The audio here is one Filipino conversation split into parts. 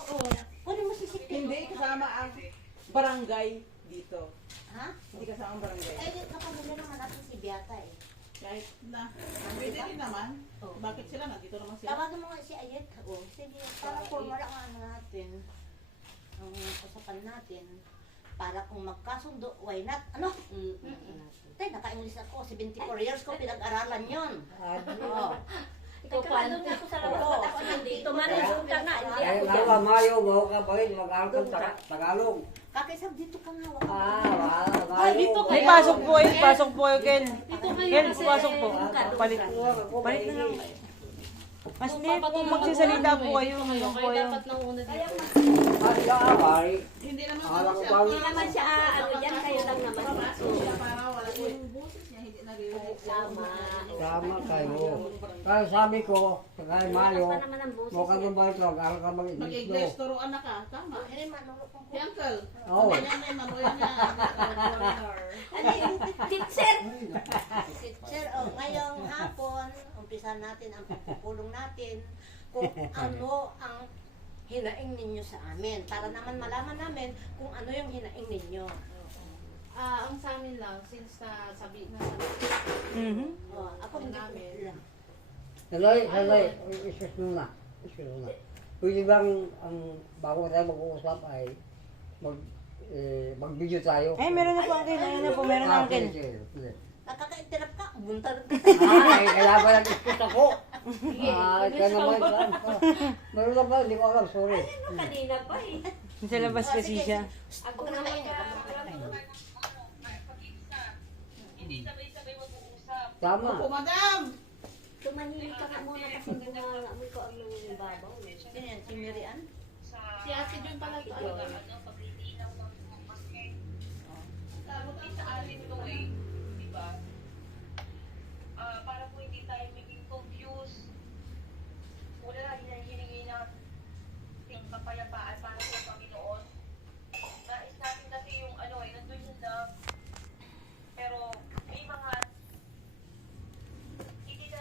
Oo. Kunin mo si Sikip. Hindi kasama ang barangay dito. Ha? Hindi kasama ang barangay. Eh, kapamilya naman natin si Beata eh. Kahit na, pwede rin naman. Oo. Bakit sila? Nandito naman sila. Tawagan mo nga si Ayet. O, sige. Para formula ang ano natin. Ang usapan natin. Para kung magkasundo, why not? Ano? Tay, naka-English ako. 74 years ko, pinag-aralan yun. Oo. Ikaw pa doon ako sa labas. Oo. Ba't ako nandito? Manunod ka nga. Hindi Eh, ako nawa mayo mo ka pa rin mag-aaral kang Tagalog. Kakisab dito ka nga. Ay, dito May kayo. pasok po kayo, pasok po kayo, Ken. Dito kayo Ken, kasi pasok po. Palit. Palit na lang. Mas hindi po magsisalita po kayo. Ngayon po Kayo kayo. dapat nauna dito. Ay, kaaway. Hindi naman Akala ko siya. ba- Hindi naman siya ano dyan. Kayo lang naman. Pumasok siya para wala yung boses niya. Hindi naririnig. Tama. Tama kayo. Kaya sabi ko, kay Mayo, Lakas pa naman ang boses mukhang niya. ba ito, mag-aaral ka mag-English Mag-English, turuan na ka. Tama. Eh, manolo kong Si Uncle. Oo. Kanya na yung manuyan niya. Ano yun? Teacher! Sir, oh, ngayong hapon, umpisa natin ang pagpupulong natin kung ano ang hinaing ninyo sa amin. Para naman malaman namin kung ano yung hinaing ninyo. Ang sa amin lang, since na sabi na Mhm. Oh, ako hindi ko lang. Salay, isus muna. Pwede bang ang bago tayo mag-uusap ay mag-video tayo? Ay, meron na po ang Ken. Ayun na po, meron na ang Ken. Nakaka-interrupt ka, buntar ka. Kaya pa nag-excuse ako. Kaya naman, meron lang ba? Hindi ko alam, sorry. Kanina pa eh. Sa labas kasi siya. Ako Huwag na na mag- maingay. Tama. Opo, madam! Tumanili ka na muna kasi bunga mo ko ang babaw. Sino yan? Si Miriam? si Ate Jun pala to. Para po hindi tayo maging confused. Una, hinihingi natin kapayapaan para sa Panginoon. Nais natin kasi yung nandun yung love. Pero may mga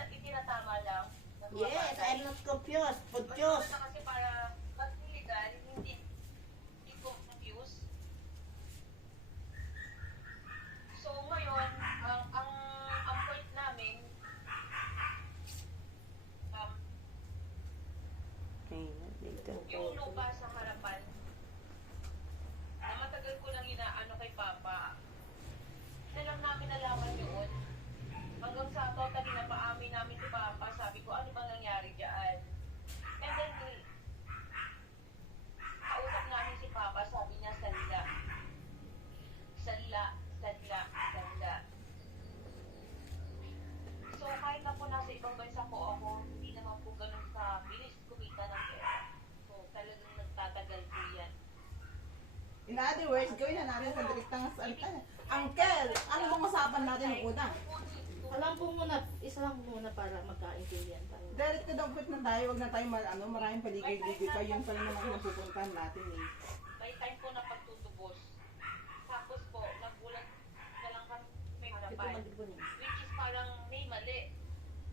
itinatama lang. Yes, I'm not confused. Confused. Kasi para mag-legal, hindi confused. So ngayon, ang point namin, Dito. yung lupa sa harapan, na matagal ko nang inaano kay Papa, na lang namin nalaman yun. Hanggang sa totally na paamin namin si Papa, sabi ko, ano bang nangyari dyan? And then, kausap namin si Papa, sabi niya, sanla. Sanla, sanla, sanla. So, kahit na po nasa ibang bansa po ako, hindi naman po ganun sa bilis kumita ng pera. So, talagang nagtatagal po yan. In other words, gawin na natin sa direktang salita. Uncle, ano bang usapan natin ng una? Alam po muna, isa lang muna para magkaintindihan tayo. Direct to the point na tayo, wag na tayo maraming paligid-ligid pa. Yun pa rin naman ang napupuntahan natin eh. May time po na pagtutubos. Tapos po, nagulat na lang kami may Ito harapan. mag-ibon eh. Which is parang may mali.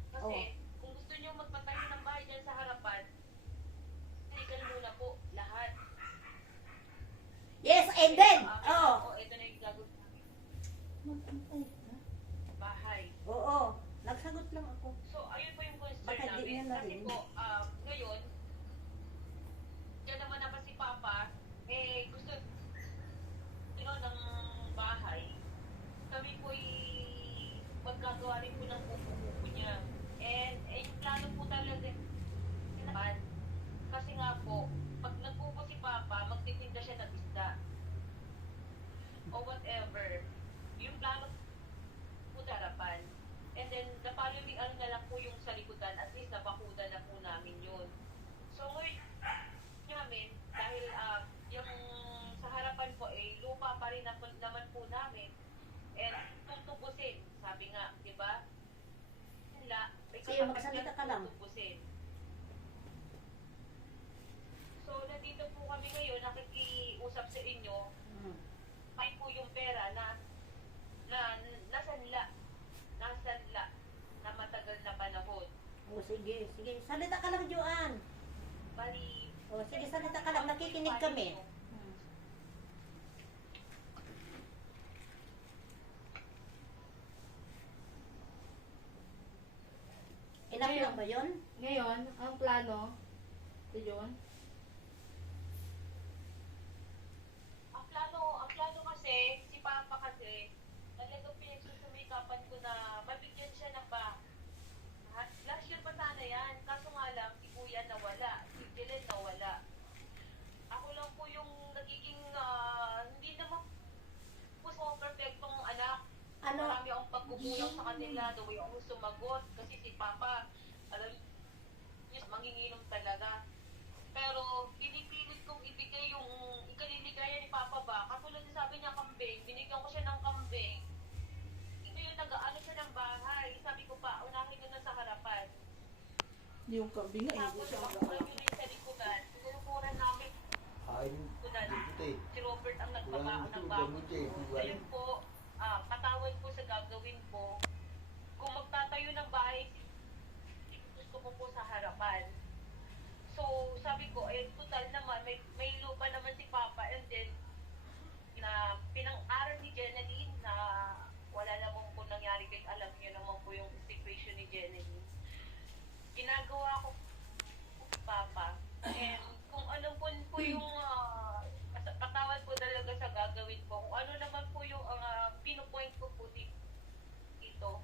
Kasi, kung gusto nyo magpatayo ng bahay dyan sa harapan, tilikan muna po lahat. Yes, and then, oh. Ito na yung gagawin namin. Bahay. Oo, nagsagot lang ako. So, ayun po yung concern Baka di niya namin. Kasi narinig. po, ngayon, yan naman na si Papa, gusto ng bahay. Kami po'y magkagawa rin po ng kuko niya. And, yung plano po talaga, naman. Kasi nga po, pag nagpupo si Papa, magtitinda siya ng isda. O whatever. Yung plano po harapan. And then, the following ano na lang po yung sa likudan, at least napakuda na po namin yun. So, ngayon namin, dahil yung sa harapan po, lupa pa rin naman po namin, and tutubusin, sabi nga, di ba? May Sige, magsalita ka lang. tutubusin. So, nandito po kami ngayon, nakikiusap sa inyo, may po yung pera na nasanla, na matagal na panahon. Oh, sige, sige. Salita ka lang, Joan. Bali, Oh, sige, salita ka lang. nakikinig kami. Enough lang ba yun? Ngayon, ang plano, ito yun, Ang plano kasi, si Papa kasi, talagang pinagsusumikapan ko na mabigyan siya ng bahay. Last year pa sana yan, kaso nga lang, si Kuya nawala, si Jelen nawala. Ako lang po yung nagiging, hindi naman po so perfectong anak. Ano? Marami akong pagkukulang sa kanila, the way ako sumagot, kasi si Papa, alam niyo, manginginom talaga. Pero pinipilit kong ibigay yung ikaliligaya ni Papa ba. Katulad na sabi niya kambing, binigyan ko siya ng kambing. Ito yung nag-aano siya ng bahay. Sabi ko pa, unahin ko na sa harapan. Yung kambing nga, Tapos ako lang yung sa likuran. Tinuturan namin likuran. Si Robert ang nagpapao ng bahay. Ayun po, katawan ko sa gagawin ko. Kung magtatayo ng bahay, gusto ko po sa harapan. So, sabi ko, total naman, may lupa naman si Papa, and then, na pinang-aral ni Jeneline na wala naman po nangyari, kahit alam niyo naman po yung situation ni Jeneline. Ginagawa ko Papa, and kung ano po yung patawad po talaga sa gagawin ko, kung ano naman po yung pinupoint ko po dito,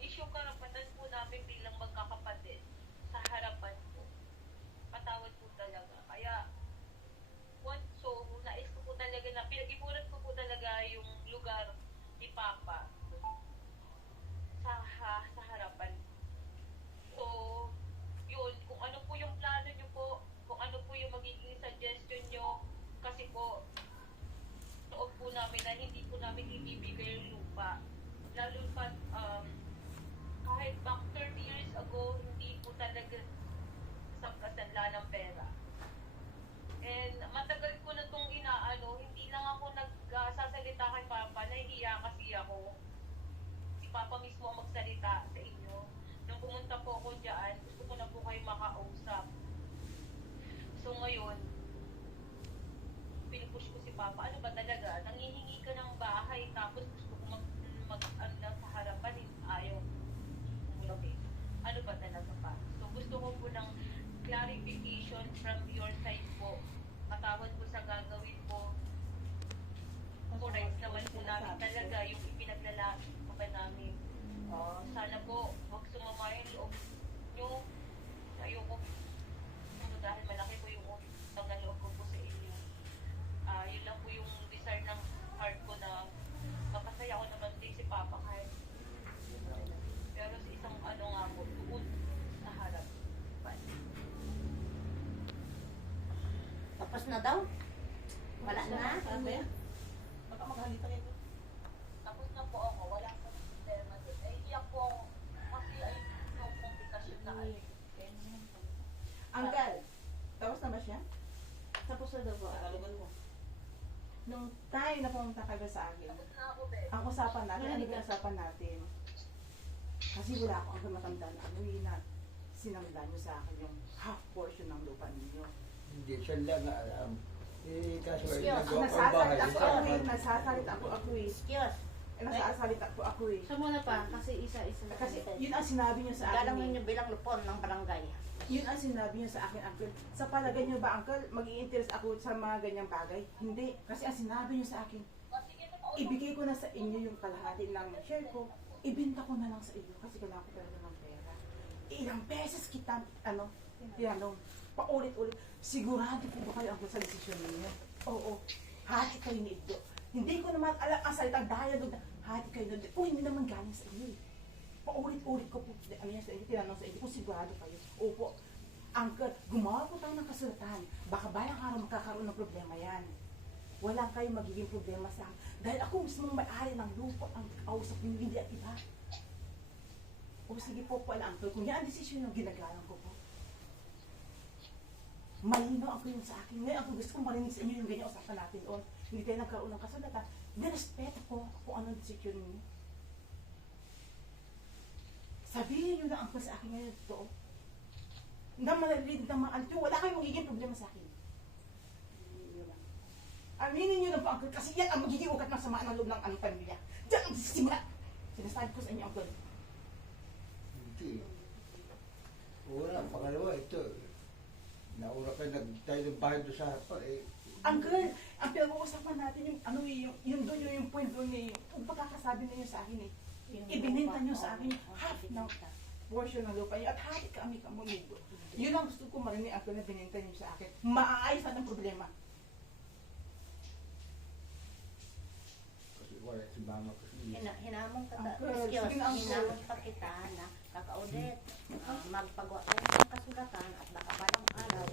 issue karapatan po namin bilang magkakapatid sa harapan ko. Patawad po talaga. Kaya, so, nais ko po talaga na, pinag-ipunan ko po talaga yung lugar ni Papa sa harapan. So, yun, kung ano po yung plano nyo po, kung ano po yung magiging suggestion nyo, kasi po, loob po namin na hindi po namin ibibigay yung lupa. Lalo pa, kahit back 30 years ago, hindi po talaga sa kasanla ng pera. And matagal ko na itong inaano, hindi lang ako nagsasalita kay Papa, nahihiya kasi ako. Si Papa mismo ang magsalita sa inyo. Nung pumunta po ako dyan, gusto ko na po kayo makausap. So ngayon, pinupush ko si Papa, ano ba talaga, nangihingi ka ng bahay, tapos gusto ko sa harapan, ayaw. Okay. Ano ba talaga pa? So gusto ko po ng clarification from your side po. Matawad po sa gagawin po. Correct naman po namin talaga yung ipinaglalaki po ba namin. Sana po, huwag sumama yung loob nyo. Ayoko dahil malaki po yung utang na loob ko po sa inyo. Yun lang po yung desire ng heart ko na mapasaya ko naman din si Papa kahit pero sa isang ano nga po, tuon sa harap. Tapos na daw? Wala na? Ano ba yan? Baka maghalita kayo. Tapos na po ako, wala po problema din. Iyak po ako kasi ay yung komplikasyon na ay. Uncle, tapos na ba siya? Tapos na daw po. Nakalugan mo. Nung tayo na pumunta kayo sa akin, Tapos na ako, be. ang usapan natin, ano ba yung usapan natin? Kasi wala ako ang matanda na ano yun na sinamdan nyo sa akin yung half portion ng lupa ninyo. Hindi, siya lang nga alam. Eh, kaso ay Excuse, nagawa ang bahay. Nasasalita ako eh. Excuse. Nasasalita ako eh. siya muna pa, kasi isa-isa na. Kasi yun ang sinabi nyo sa akin Galang eh. ninyo bilang lupon ng barangay. Yun ang sinabi niyo sa akin, Uncle. Sa palagay niyo ba, Uncle, mag-i-interest ako sa mga ganyang bagay? Hindi. Kasi ang sinabi niyo sa akin, ibigay ko na sa inyo yung kalahati ng share ko. Ibenta ko na lang sa inyo kasi kailangan ko talaga ng pera. Ilang beses kita, tinanong, paulit-ulit. Sigurado po ba kayo, Uncle, sa desisyon ninyo? Oo. Hati kayo ni Igdo. Hindi ko naman alam ang salitang dialogue na hati kayo ni Igdo. Hindi naman galing sa inyo eh. Paulit-ulit ko po, ano yan sa inyo, tinanong sa inyo, kung sigurado kayo. Opo, Uncle, gumawa po tayo ng kasulatan. Baka balang araw magkakaroon ng problema yan. Wala kayong magiging problema sa akin. Dahil ako mismo may-ari ng lupa ang kausap niyo, hindi at iba. O sige po po, Uncle, kung yan ang desisyon yung ginagalang ko po. Malinaw ako yun sa akin. Ngayon, ako gusto kong marinig sa inyo yung ganyan usapan natin doon. Hindi tayo nagkaroon ng kasulatan. Nirespeto ko kung anong desisyon niyo. Sabihin nyo na, Uncle, sa akin ngayon ito. Na malalilig na mga wala kayong magiging problema sa akin. Aminin niyo na po, Uncle, kasi yan ang magiging ugat ng sama ng loob ng aming pamilya. Diyan ang sisimula. Sinasabi ko sa inyo, Uncle. Hindi. Una, pangalawa, ito. Nauna kayo nagtayo ng bahay doon sa harapan. Uncle, ang pinag-uusapan natin yung ano yung doon yung point doon yung pagkakasabi ninyo sa akin ibinenta niyo sa akin half ng portion ng lupa niyo at hati kami kamunigo. Yun ang gusto ko marinig, Uncle, na binenta niyo sa akin. Maaayos na ng problema. Kasi wala si mama kasi. Hinamong ka, Uncle, excuse, sige na, Uncle. hinamong pa kita na kakaulit, magpagawa tayo ng kasulatan at baka balang araw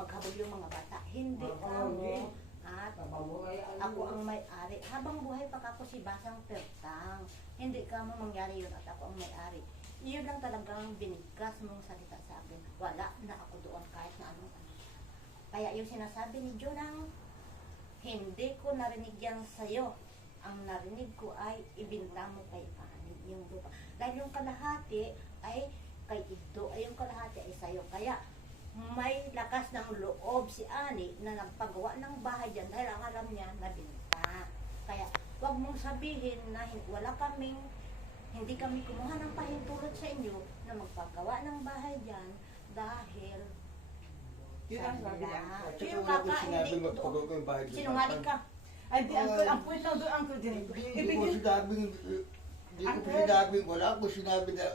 maghabol yung mga bata. Hindi ako at ako ang may-ari. Habang buhay pa ako si Basang Pertang. Hindi ka mo mangyari yun at ako ang may-ari. Iyon lang talagang binigkas mong salita sa akin. Wala na ako doon kahit na anong ano. Kaya yung sinasabi ni Junang, hindi ko narinig yan sa'yo. Ang narinig ko ay ibinta mo kay Ani yung lupa. Dahil yung kalahati ay kay Ido, ay yung kalahati ay sa'yo. Kaya may lakas ng loob si Ani na nagpagawa ng bahay dyan dahil ang alam niya na binta. Kaya wag mong sabihin na hindi kami kumuha ng pahintulot sa inyo na magpagawa ng bahay dyan dahil Yun ang sabi niya. At Sino saka wala ko kaka- sinabi hindi- magpagawa ko yung bahay doon sa sinungaling harapan. ka. Ay, di, Uncle, ang point lang doon, Uncle, din. Hindi ko sinabing, hindi ko sinabing, wala ko sinabi na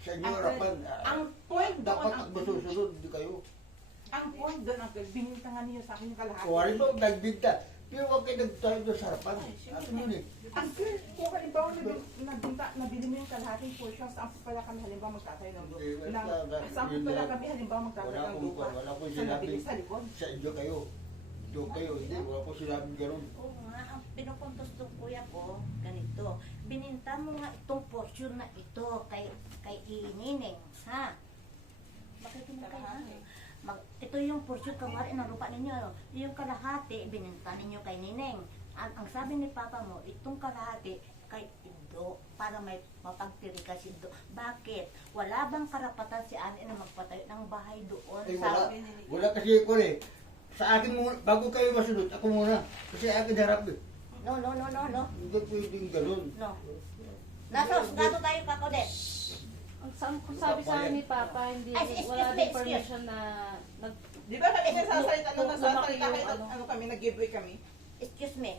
sa inyo harapan. Ang point doon, Dapat ang Uncle, masusunod, hindi kayo. ang point doon, Uncle, bininta nga niyo sa akin yung kalahati. Kung ano mo, nagbinta. Pero huwag kayo nagtayo doon sa harapan. At yun eh. Uncle, kung halimbawa nabili mo yung kalahating portion, saan po pala kami halimbawa magtatayo ng lupa? Saan po pala kami halimbawa magtatayo ng lupa? Wala ko Sa nabili sinabi sa likod? sa inyo kayo. Doon kayo, hindi. Wala ko sinabing gano'n. Oo nga, ang pinupuntos ng kuya ko, ganito. Bininta mo nga itong portion na ito kay Inineng, ha? Bakit hindi kaya? Ito yung portion kamari ng lupa ninyo. Yung kalahati, bininta ninyo kay Nineng. Ang sabi ni Papa mo, itong kalahati kay Indo para may mapagtiri ka si Indo. Bakit? Wala bang karapatan si Ani na magpatayo ng bahay doon? Eh, wala kasi ko eh. Sa akin muna, bago kayo masunod, ako muna. Kasi akin harap eh. No. Hindi pwedeng gano'n. No. Nasa usgado tayo, Kakodet. Ang sabi sa akin ni Papa, hindi Ay, excuse wala me, din permission na nag Di ba kami nagsasalita nung lumaki nagsasalita yung kayo, ano kami, nag-giveaway kami? Excuse me.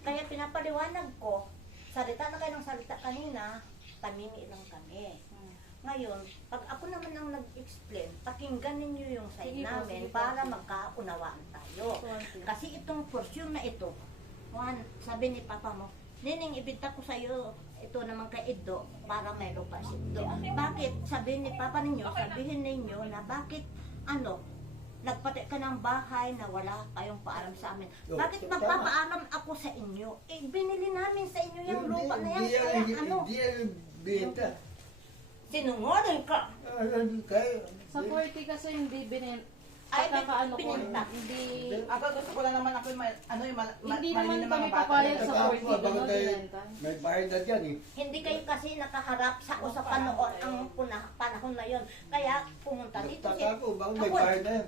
Kaya pinapaliwanag ko, salita na kayo ng salita kanina, tamimi lang kami. Ngayon, pag ako naman ang nag-explain, pakinggan ninyo yung side Sige po, namin sige po. para magkaunawaan tayo. Kasi itong portion na ito, Juan, sabi ni Papa mo, Nining, ibinta ko sa'yo ito naman kay Ido para may lupa si Ido. Bakit? Sabihin ni Papa ninyo, sabihin ninyo na bakit, nagpati ka ng bahay na wala kayong paalam sa amin. Yo, Bakit tama. magpapaalam ako sa inyo? Eh, binili namin sa inyo yung lupa na yan. Kaya Hindi yan binta. Sinungaling ka. Kayo. sa 40 kasi hindi Ay, pagkakaano ko, bininta. hindi Ako gusto ko lang naman ako hindi naman kami papayag sa 40 Bakit gano'n tayo, binenta. may bahay na dyan eh. Hindi kayo kasi nakaharap sa usapan noon ang panahon na yon. Kaya pumunta dito si Nagtaka ko, bakit may Ako. bahay na yan?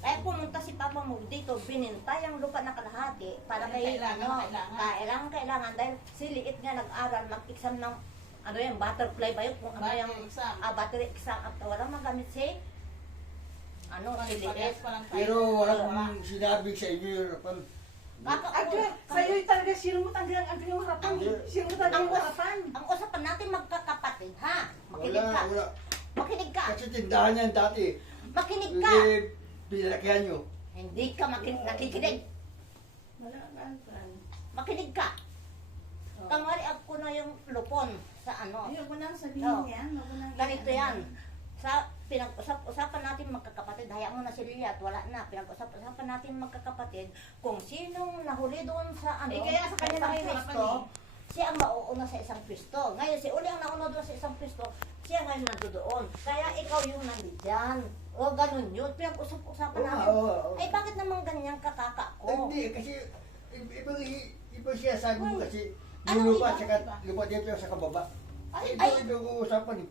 Kaya pumunta si Papa mo dito, bininta yung lupa na kalahati para kay kailangan dahil si Liit nga nag-aral, mag-exam ng yung butterfly ba yun? Kung ano yung battery exam at walang magamit si si Liit. Pero wala kong sinabi sa inyo yung harapan. Uncle, sa'yo yung talaga, sino mo talaga yung harapan? Sino mo talaga yung harapan? Ang usapan natin magkakapatid, ha? Makinig ka. Wala. Makinig ka. Kasi tindahan yan dati. Makinig ka. Hindi pinalakihan nyo. Hindi ka nakikinig. Makinig ka. Tangwari ako na yung lupon sa Ayoko nang sabihin yan. Ganito yan. Sa pinag-usap-usapan natin magkakapatid, hayaan mo na si Lilia at wala na. Pinag-usap-usapan natin magkakapatid kung sinong nahuli doon sa kaya sa kanya isang na kayo pwesto, siya ang mauuna sa isang pwesto. Ngayon, si Uli ang nauna doon sa isang pwesto, siya ngayon nandoon. Kaya ikaw yung nandyan. O ganun yun. Pinag-usap-usapan natin. Ay, bakit naman ganyan kakaka ko? Hindi, kasi iba siya sabi mo kasi Anong yung lupa, iba? saka lupa dito sa kababa. Ay, Ito yung uusapan eh.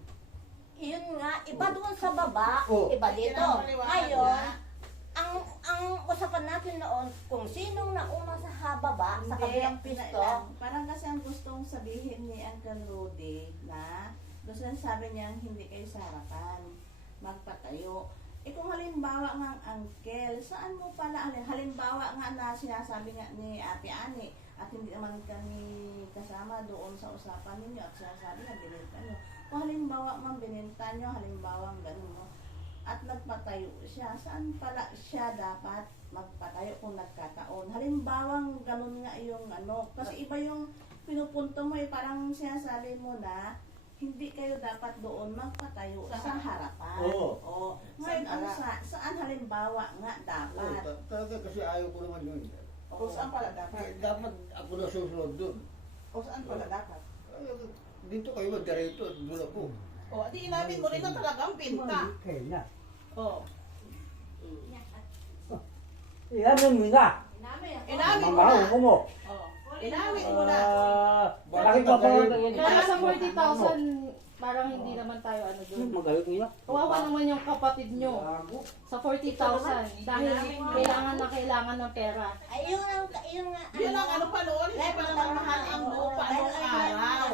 Yun nga, iba doon sa baba, Oh. iba dito. Ngayon, ang ang usapan natin noon, kung sinong nauna sa hababa, sa kabilang pisto, Parang kasi ang gustong sabihin ni Uncle Rudy na gusto niya sabi niya hindi kayo sa harapan, magpatayo. Eh kung halimbawa nga ang uncle, saan mo pala, halimbawa nga na sinasabi nga ni Ate Ani, at hindi naman kami kasama doon sa usapan ninyo at sinasabi na binenta nyo. Kung halimbawa man binenta nyo, halimbawa gano'n mo, at nagpatayo siya, saan pala siya dapat magpatayo kung nagkataon? Halimbawang ganun nga yung ano, kasi iba yung pinupunto mo parang sinasabi mo na hindi kayo dapat doon magpatayo sa harapan. Oo. Ngayon, saan halimbawa nga dapat? Talaga kasi ayaw ko naman yun. O saan pala dapat? Dapat ako na susunod doon. O saan pala dapat? Dito kayo magdarito, doon ako. O, di inamin mo rin na talagang pinta. Kaya na. O, Ilamin mo na. inamin mo Mamahaw na. ko mo. O, inamin mo na. Bakit pa pala ganyan? Kaya sa 40,000, parang hindi naman tayo ano doon. Magalit nila. Kawawa naman yung kapatid nyo sa 40,000 dahil kailangan ng pera. ay yun ang, Yun ang ano pa noon, hindi pa naman mahal ang lupa noong araw.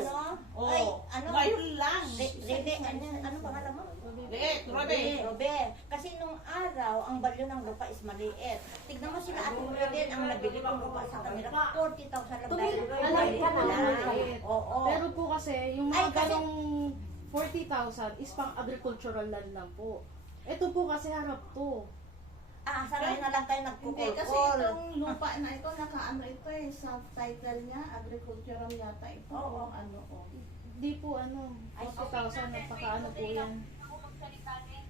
Ay, O, ano, ngayon lang. Rebe, ano pangalan mo? Liit, Robe. Robe. Kasi nung araw, ang value ng lupa is maliit. Tignan mo sila Ate Roden, ang nabili kong lupa sa kanila, 40,000 lang dahil Alam ka na maliit. Oo. Pero po kasi, yung Ay, mga kasi- ganong 40,000 is pang agricultural land lang po. Ito po kasi harap to. Sa ngayon na lang tayo Hindi, kasi nagkukul-kul. itong lupa na ito, nakaano ito subtitle niya, agricultural yata ito. Oo. Ano, Di po ano, 40,000 nagpakaano po yan. Ako magsalita din.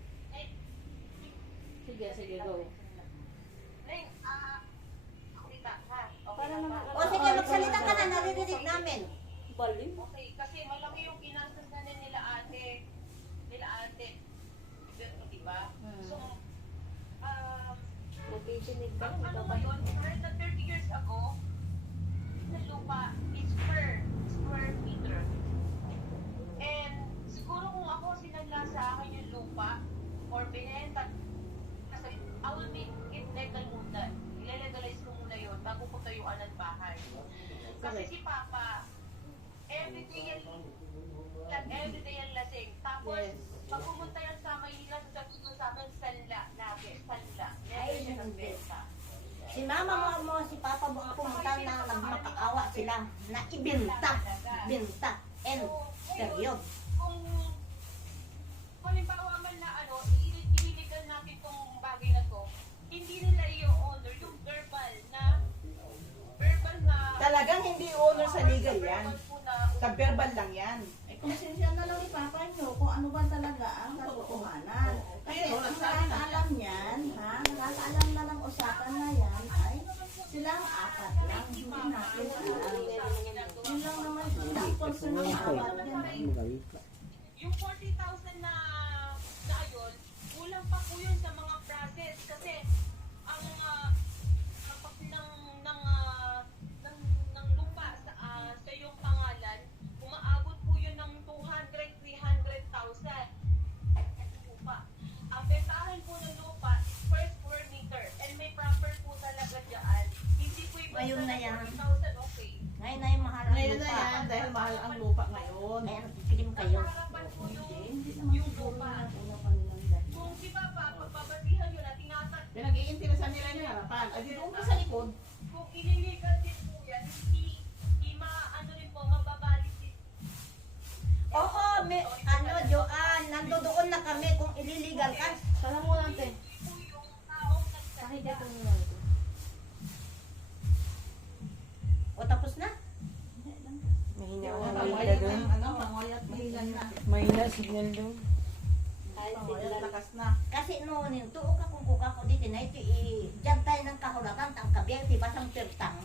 Sige, go. Ring, salita ka. Para naman, O sige, magsalita ka na, naririnig namin. baliw. Okay, kasi malaki yung ginastos na nila ate. Diba? So, Nabibinig ba? ang ano ngayon, kahit na 30 years ago, na lupa is per square meter. And siguro kung ako sinagla sa akin yung lupa or binenta, kasi I will make it legal muna. Ile-legalize ko muna yun bago ko tayuan ng bahay. Kasi si Papa, everyday yan lasing. Tapos, pag pumunta yan sa Maynila, sasabihin ko sa akin, sanla. Never siya ng benta. Si mama mo, si papa mo, pumunta na nagmakaawa sila na ibenta. Binta. End. Period. Kung halimbawa man na ililegal natin tong bagay na to, hindi nila i-honor yung verbal na Talagang hindi owner sa legal yan. verbal po na Ka-verbal lang yan. konsensya na lang ni Papa nyo kung ano ba talaga ang katotohanan. Kasi Pero, ang nagsabi na nakakaalam yan, nakakaalam na ng usapan na yan ay silang apat lang, hindi natin alam. Yun lang naman ang concern ng apat yan. Magalit ka. yung 40,000 na ayun, kulang pa po yun sa mga process kasi ang pag ng lupa sa iyong pangalan, umaabot po yun ng 200,000-300,000 lupa. Ang bentahan po ng lupa is per square meter and may proper po talaga dyan. Hindi po iba Ayun na yan. 40,000, okay. Ngayon na yung mahal ang Ngayon na lupa. yan, dahil mahal ang lupa ngayon. Kaya nagkikilim kayo. Harapan po Hindi naman yung siguro lupa. na una kanilang dahil. Kung si Papa, pagbabasihan yun at tinatas, Pinag-iinteresan nila yung harapan. Ay, di doon ka sa likod. kung ililigal din po yan, hindi maano rin po, mababalis din. Oo, Joanne, nandoon na kami kung ililigal ka. Salam mo lang, te. Hindi po yung taong nagsalita. Pakita ko muna ito. O tapos na? Mahina Ang ang pangoyat signal doon. ng ano, pangoyat mahilan na. Mahina signal doon. Ay, Pangoyat sila. lakas na. Kasi noon, tuo ka kung kuka ko dito na ito, dyan tayo ng kahulatan, ang kabiyang basang pirtang.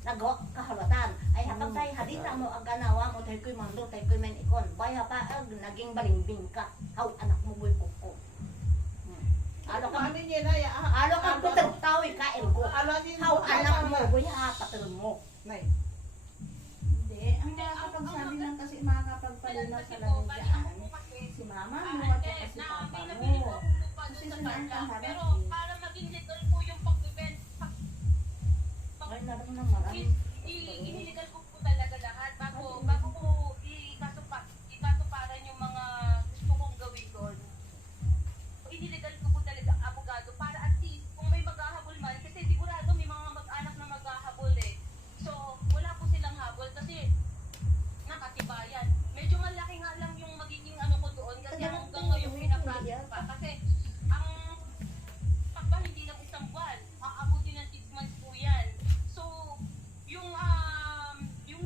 Nagawa kahulatan. Ay habang tayo halita mo, ang ganawa mo, tayo ko'y mando, tayo ko'y men ikon. Baya pa, naging balimbing ka. Haw, anak mo boy kuko. Alo ka, Kami niya na, alo ka putagtawi ka, ilgo. Alo din Haw, anak mo, boy ha, patulong mo. Nay. Hindi, ang makakapagsabi lang kasi makakapagpalinaw sa lamig dyan. Si mama mo at saka si papa mo. Kasi sila ang kaharap Pero eh. para maging legal po Iniligal ko po talaga lahat bago ko ikatuparan yung mga gusto kong gawin doon. Iniligal ko po talaga abogado para at least kung may maghahabol man, kasi sigurado may mga mag-anak na maghahabol eh. So, wala po silang habol kasi nakatibayan. Medyo malaki nga lang yung magiging ano ko doon kasi hanggang ngayon pinapractice pa. Kasi ang pagba hindi lang isang buwan, aabutin ng 6 months po yan. So, yung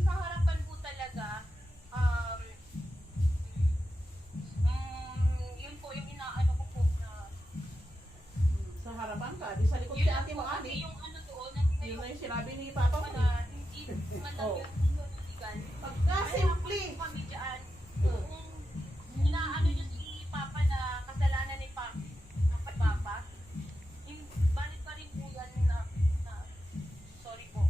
sa harapan po talaga, yun po yung inaano ko po na Sa harapan ka, di sa likod si yun ate mo, po, ani. yung ano doon, Yun na yung sinabi ni Papa mo. na hindi man lang Oh. yun legal. Pagka-simple. Kami dyan, kung inaano nyo si Papa na kasalanan ni Papa, balik pa rin po yan na sorry po.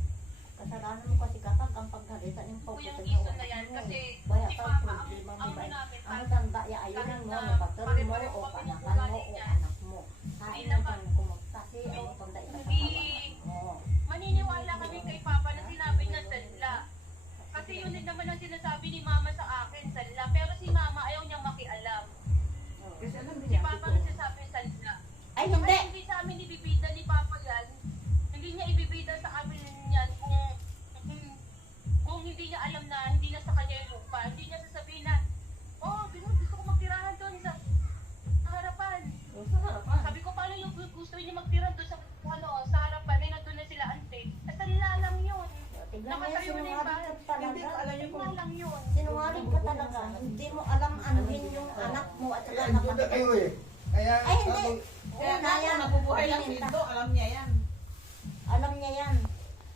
Kasalanan mo kasi kapag ang pagkalitan ng Po yung pagkutin reason na yan kasi Baya si ka Papa, problema ang mo ba? namin, Ang tanda ya ayunan mo, napatulong mo o panakan mo o anak mo. Kain na kang kumagtasi o tanda ipasakawanan mo. maniniwala kami kay Papa na sinabi niya salila. Kasi yun din naman ang sinasabi ni Mama sa akin, salila. Pero si Mama ayaw niyang makialam. Kasi alam Si niya, Papa ang nagsasabi salila. Ay hindi! Ay, hindi sa amin ibibida ni Papa yan. Hindi niya ibibida sa amin yan kung hindi niya alam na hindi na sa kanya yung lupa. Hindi niya sasabihin na, oh, gusto ko magtirahan doon sa harapan. Sa harapan. Sabi ko, paano yung gusto niya magtirahan doon sa harapan? Eh, nandun na sila ante. At salila lang yun. Tignan mo yung Nakatayo na yung bahay. sinungaling ka Hindi ko talaga. alam yung Salila lang yun. Sinungaling ka talaga. Hindi mo alam anuhin yung anak mo at saka Kaya duda kayo eh. Kaya, Ay hindi! Kaya Una nga yan. nabubuhay lang Bininta. dito, alam niya yan. Alam niya yan.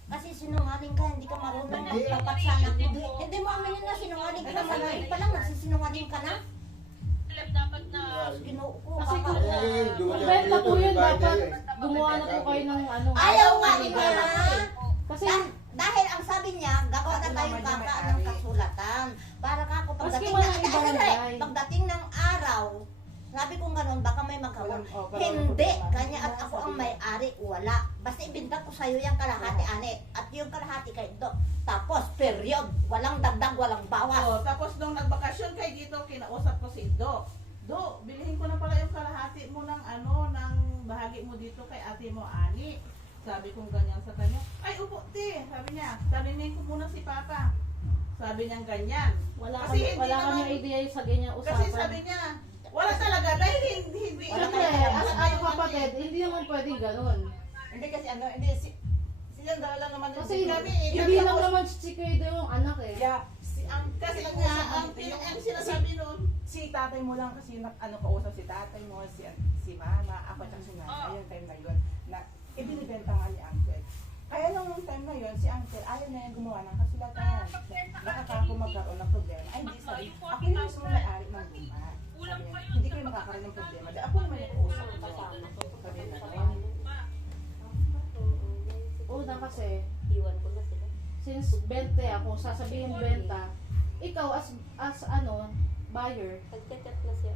Kasi sinungaling ka, hindi ka marunong Hindi. magtapat sa anak mo. Hindi mo aminin na sinungaling ka na. Malaki pa lang, nagsisinungaling ka na. Alam dapat na Ginoo ko. Kasi baka- kung benta po yun, dapat gumawa na po kayo ng ano. Ayaw nga niya. Kasi Dahil ang sabi niya, gagawa na tayong kaka ng kasulatan. Para ka ako Maski pagdating walang ng ibarangay. pagdating ng araw, sabi kong ganun, baka may magkawal. Hindi, kanya at ako ang may-ari, wala. Basta ibinta ko sa'yo yung kalahati, ane. At yung kalahati kay Do. Tapos, period. Walang dagdag, walang bawas. Oh, tapos nung nagbakasyon kay dito, kinausap ko si Do. Do, bilhin ko na pala yung kalahati mo ng ng bahagi mo dito kay ate mo, Ani. Sabi kong ganyan sa kanya. Ay, upo, te. Sabi niya, tarinig ko muna si Papa. Sabi niya ganyan. wala Kasi kami, hindi wala naman- kami idea sa ganyan Kasi usapan. sabi niya, wala talaga. Dahil hindi. Siyempre, as ayaw kapatid, hindi naman pwedeng ganun. Hindi kasi silang dalawa naman yung Kasi kami, hindi lang naman si Kuya yung anak eh. Kaya, Kasi nga, ang sinasabi noon, si tatay mo lang kasi kausap si tatay mo, si mama, ako at si nanay, yung time na yun, na ibinibenta nga ni Uncle. Kaya lang nung time na yun, si Uncle ayaw na yung gumawa ng kasulatan. Nakakako magkaroon ng problema. Ay, hindi sabi, ako yung mismo may-ari ng lupa. Sabi niya, hindi kayo makakaroon ng problema. Dahil ako naman yung kausap ko. Sabi na naman. Una kasi, Iwan ko na sila. since 20 ako, sasabihin 20, ikaw as buyer, Nagchat-chat na siya.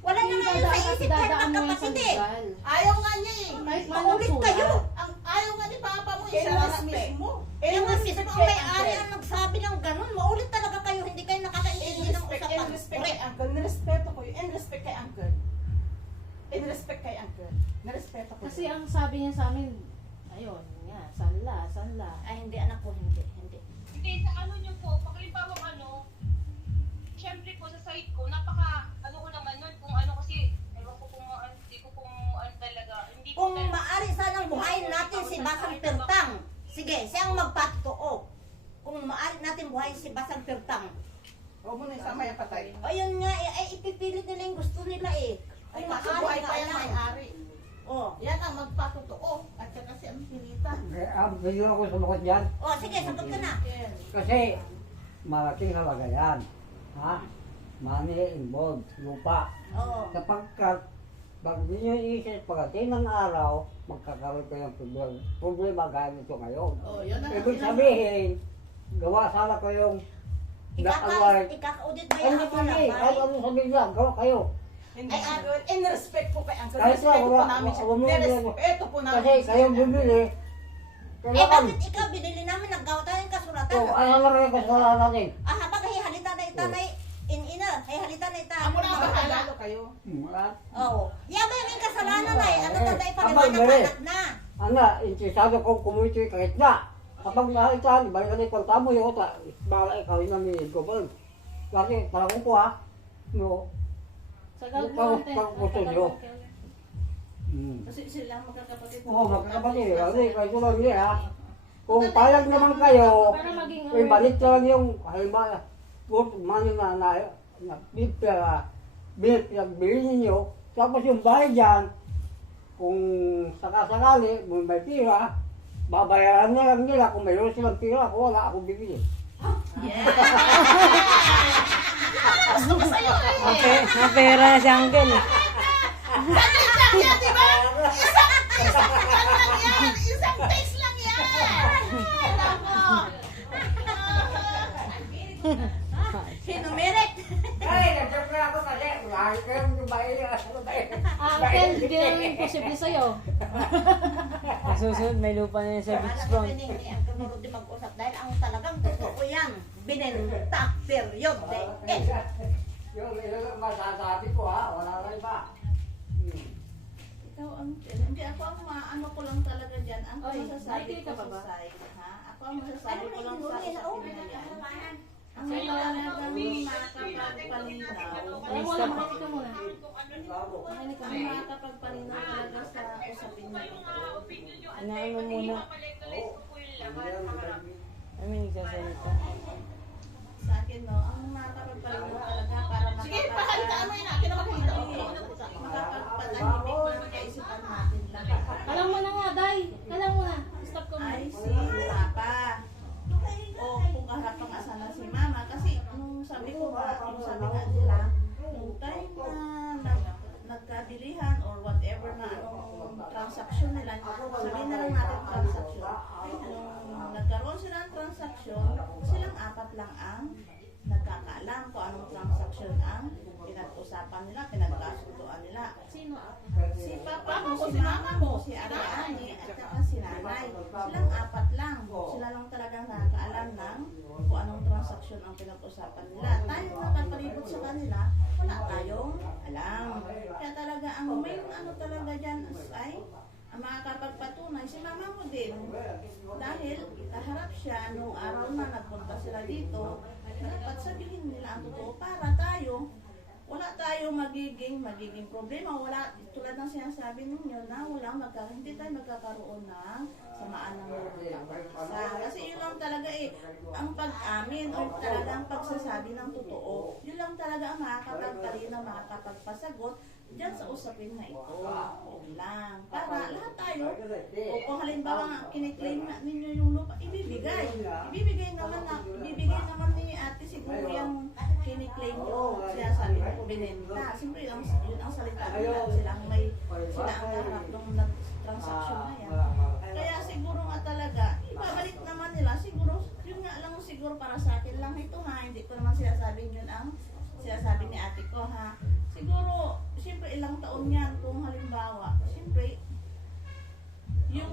Wala na nga yun sa isip kayo dadaan mo yan sa magkapatid eh. legal. ayaw nga niya eh. Kahit man Maulit kayo. Ang ayaw nga ni Papa mo, In siya na respect. mismo. Kaya nga mismo ang may-ari ang nagsabi ng ganun. Maulit talaga kayo, hindi kayo nakakaintindi ng usapan. In respect kay Uncle, nirespeto ko yun. In respect kay Uncle. In respect kay Uncle. Nirespeto ko Kasi yun. ang sabi niya sa amin, ayun, nga, sanla. Ay, hindi anak ko, hindi. hindi sa niyo po, pakalimbawang syempre po sa side ko, ko naman nun, kung kasi, ewan ko kung hindi ko kung talaga, hindi ko Kung maari sanang buhayin natin si Basang Pirtang, sige, siya ang magpatotoo. Kung maari natin buhayin si Basang Pirtang. Huwag mo na isama yung patay. O yun nga, ay ipipilit nila yung gusto nila eh. Ay, Kung kasi maari buhay nga pa yan lang. may-ari. Oh. Yan ang magpatotoo. At saka si Ampirita. Pwede ako sumakot dyan. Oh, sige, sagot ka na. Yes. Kasi malaking halaga yan. Ha? Money involved, lupa. Oo. Sapagkat, pag di nyo iisip, pagdating ng araw, magkakaroon kayo ng problema. Problema gaya nito ngayon. Oh, yan ang Ibig sabihin, gawa sana kayong na-award. Ikaka-audit ba Ay, yung hindi ako pwede. Kahit na anong sabihin lang, gawa kayo. Hindi, Uncle. In respect po kay Uncle. Kahit Respeto po wala- namin siya. wala mo- Nirespeto po namin Kasi siya. kayong bumili, bakit ikaw, binili namin, naggawa tayo ng kasuratan. So, ano lang yung kasalanan natin? Habang hihalita na itanay, ina, hihalita na itanay. Amo na ang bahala kayo. Oo. Yaba yung kasalanan na eh. Ano taday Abay, paliwanag bali. anak na. Ana, interesado ko kumuliti kahit na. Kapag nakita, balik ka na yung tamo yun, bala ikaw yung namin ko ba? Kasi parang ko ha, no, Sa galpo Pag- natin. pag gusto nyo. Kasi silang magkakapatid. Oo, magkakapatid, kasi kayo lang niya ha. Kung payag naman kayo, Para maging kung balik na lang yung, halimbawa, good money na bili ninyo, tapos yung bahay dyan, kung sakasakali, kung may pira, babayaran na lang nila kung mayroon silang pira, kung wala akong bibili. Mapera na si Uncle. Isang taste lang yan! Alam mo! Sinumirik. Ay, nag-joke na ako kasi, wala kayong babae Uncle, hindi naman imposible sa'yo. Susunod, may lupa na yan sa beach front. Ang kamuro di mag-usap dahil ang talagang totoo yan. Binenta. Period. Yung masasabi ko ha, wala ka iba. Ikaw ang hindi ako ang ano ko lang talaga diyan. Ang Oy, masasabi nakikita ko pa ba? sa side, ha? Ako ang masasabi ko lang sa usapin na yan. Ang Sino? talagang makakapagpalinaw. Ay, wala, makinig ka muna. Makinig ka Ang muna. makakapagpalinaw talaga sa usapin na ito. Anahin mo muna. Kami nagsasalita. Sa akin, no, ang makakapagpalinaw talaga para makapagpatahimik ng kaisipan natin lahat. Alam mo na nga, Day. Alam mo na. Stop ko muna. Ay, si Papa. O kung kaharap ang asa na si Mama. Kasi nung sabi ko nga, nung sabi nga nila, nung time na nagkabilihan or whatever na anong transaction nila, sabihin na lang natin transaction. Nung nagkaroon sila ng transaction, silang apat lang ang nagkakaalam kung anong transaction ang pinag-usapan nila, pinagkasunduan nila. Sino? Si Papa mo, si Mama mo, si Ariane, at saka si Nanay. Silang apat lang. Sila lang talagang nakakaalam ng kung anong transaksyon ang pinag-usapan nila. Tayo nakapalibot sa kanila, wala tayong alam. Kaya talaga, ang main ano talaga dyan ay ang makakapagpatunay, si Mama mo din. Dahil kaharap siya nung araw na nagpunta sila dito, dapat sabihin nila ang totoo para tayo wala tayong magiging problema. Wala, tulad ng sinasabi ninyo na hindi tayo magkakaroon ng samaan ng loob. Kasi yun lang talaga ang pag-amin o talagang pagsasabi ng totoo, yun lang talaga ang makakapagpalinaw, makakapagpasagot diyan sa usapin na ito. Yun lang. Para lahat tayo, o kung halimbawa nga kiniklaim ninyo yung lupa, ibibigay. Ibibigay naman ni ate siguro yung kiniklaim nyo. Siya sabi ko, binenta. Siyempre, yun ang salita nila. Sila ang harap ng transaction na yan. Kaya siguro nga talaga, ibabalik naman nila. Siguro, yun nga lang siguro para sa akin lang ito ha. Hindi ko naman sinasabing yun ang sinasabi ni ate ko ha. Siguro, siyempre ilang taon yan kung halimbawa, siyempre, yung